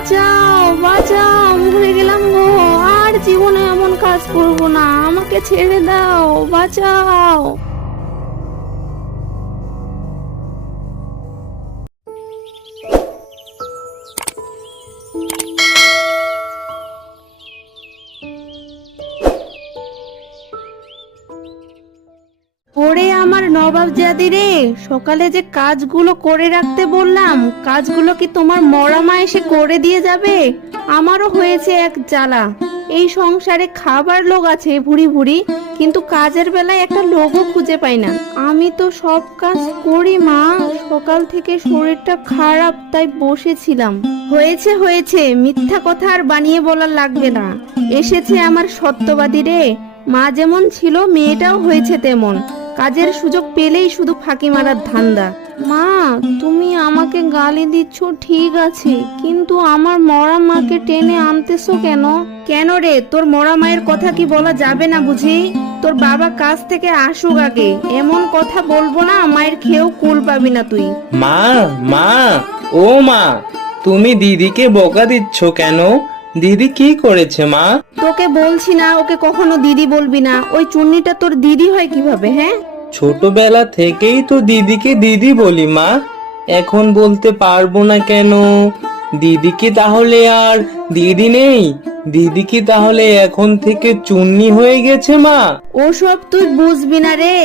বাঁচাও বাঁচাও, মরে গেলাম গো। আর জীবনে এমন কাজ করব না, আমাকে ছেড়ে দাও, বাঁচাও। ওরে আমার নবাবজাদি রে, সকালে যে কাজগুলো করে রাখতে বললাম, কাজগুলো কি তোমার মরা মা এসে করে দিয়ে যাবে? আমারও হয়েছে এক জ্বালা। এই সংসারে খাবার লোক আছে ভুড়ি ভুড়ি, কিন্তু কাজের বেলায় একটা লোকও খুঁজে পাই না। আমি তো সব কাজ করি মা, সকাল থেকে শরীরটা খারাপ তাই বসেছিলাম। হয়েছে হয়েছে, মিথ্যা কথা আর বানিয়ে বলার লাগবে না। এসেছে আমার সত্যবাদী রে। মা যেমন ছিল মেয়েটাও হয়েছে তেমন, কাজের সুযোগ পেলেই শুধু ফাঁকি মারার ধান্দা। মা, তুমি আমাকে গালি দিচ্ছ ঠিক আছে, কিন্তু আমার মরা মাকে টেনে আনতেছো কেন? কেন রে, তোর মরা মায়ের কথা কি বলা যাবে না বুঝি? তোর বাবা কাজ থেকে আসুক আগে, এমন কথা বলবো না, মায়ের খেয়েও কুল পাবি না তুই। মা, মা, ও মা, তুমি দিদিকে বকা দিচ্ছ কেন? দিদি কি করেছে মা? তোকে বলছি না ওকে কখনো দিদি বলবি না। ওই চুন্নিটা তোর দিদি হয় কিভাবে? হ্যাঁ, ছোটবেলা থেকেই তো দিদিকে দিদি বলি মা, এখন বলতে পারবো না কেন? দিদি কি তাহলে আর দিদি নেই? দিদি কি তাহলে এখন থেকে চুন্নি হয়ে গেছে মা? ওসব তুই বুঝবি না রে,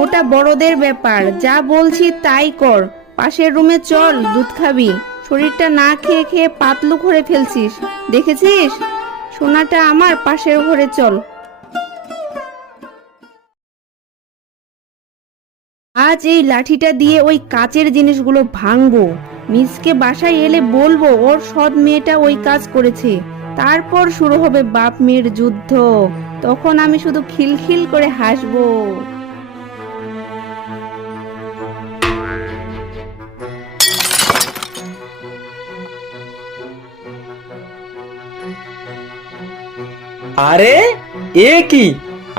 ওটা বড়দের ব্যাপার। যা বলছি তাই কর। পাশের রুমে চল, দুধ খাবি। শরীরটা না খেয়ে খেয়ে পাতলু করে ফেলছিস, দেখেছিস? সোনাটা আমার, পাশের ঘরে চল। আজ এই লাঠিটা দিয়ে ওই কাচের জিনিসগুলো ভাঙবো। মিসকে বাসায় এলে বলবো ওর সৎ মেয়েটা ওই কাজ করেছে। তারপর শুরু হবে বাপ মেয়ের যুদ্ধ। তখন আমি শুধু খিলখিল করে হাসবো। আরে, এ কি?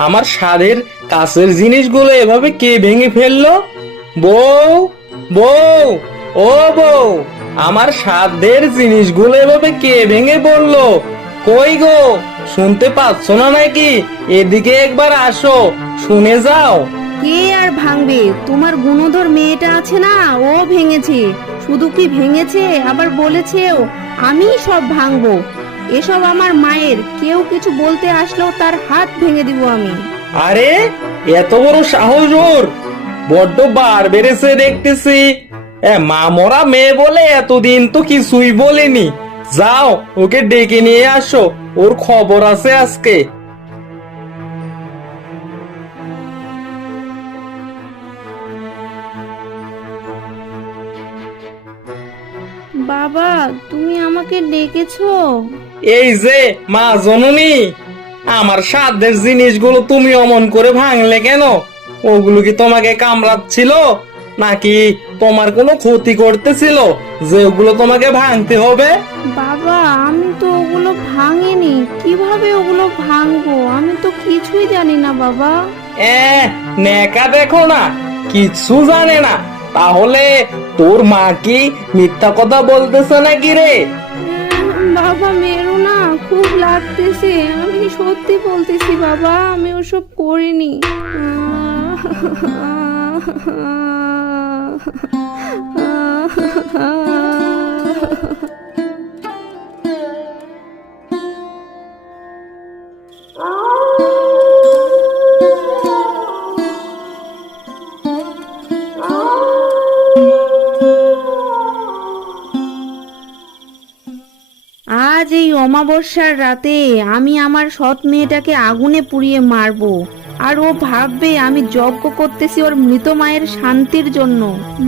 আমার স্বাদের কাছের জিনিসগুলো এভাবে কে ভেঙে ফেললো? বউ, বউ, ও বউ, আমার স্বাদের জিনিসগুলো এভাবে কে ভেঙে পড়লো? কই গো, শুনতে পাচ্ছ না নাকি? এদিকে একবার আসো, শুনে যাও। কে আর ভাঙবে? তোমার গুণধর মেয়েটা আছে না, ও ভেঙেছে। শুধু কি ভেঙেছে, আবার বলেছেও আমি সব ভাঙবো। এসব আমার মায়ের, কেউ কিছু বলতে আসলেও তার হাত ভেঙে দিব আমি। আরে, এত বড় সাহস ওর! বড্ড বার বেড়েছে দেখতেছি। মা মরা মেয়ে বলে এতদিন তো কিছুই বলেনি। যাও, ওকে ডেকে নিয়ে আসো, ওর খবর আছে আজকে। বাবা, তুমি আমাকে ডেকেছো? এই যে মা জননী, আমার সাধ্যের জিনিসগুলো তুমি অমন করে ভাঙলে কেন? ওগুলো কি তোমাকে কামড়াচ্ছিল, নাকি তোমার কোনো ক্ষতি করতেছিল যে ওগুলো তোমাকে ভাঙতে হবে? বাবা, আমি তো ওগুলো ভাঙিনি। কিভাবে ওগুলো ভাঙবো? আমি তো কিছুই জানি না বাবা। নেকা দেখো না, কিচ্ছু জানে না। তাহলে তোর মা কি মিথ্যা কথা বলতেছে নাকি রে? বাবা মেরো না, খুব লাগতেছে। আমি সত্যি বলতেছি বাবা, আমি ওসব করিনি। আজ এই অমাবস্যার রাতে আমি আমার সৎ মেয়েটাকে আগুনে পুড়িয়ে মারবো। আর ও ভাববে আমি যজ্ঞ করতেছি ওর মৃত মায়ের শান্তির জন্য।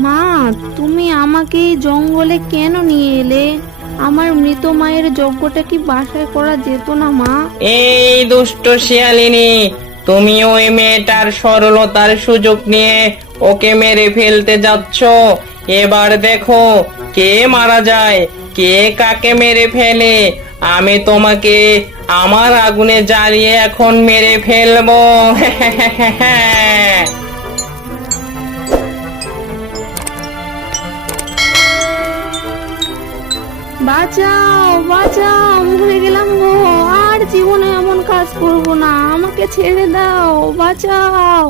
মা, তুমি আমাকে এই জঙ্গলে কেন নিয়ে এলে? আমার মৃত মায়ের যজ্ঞটা কি বাসায় করা যেত না মা? এই দুষ্ট শিয়ালিনী, তুমি ওই মেয়েটার সরলতার সুযোগ নিয়ে ওকে মেরে ফেলতে যাচ্ছ। এবার দেখো কে মারা যায়, কে কাকে মেরে ফেলে। আমি তোমাকে আমার আগুনে জ্বালিয়ে এখন মেরে ফেলবো। বাঁচাও বাঁচাও, মরে গেলাম গো, আর জীবনে এমন কাজ করব না, আমাকে ছেড়ে দাও, বাঁচাও।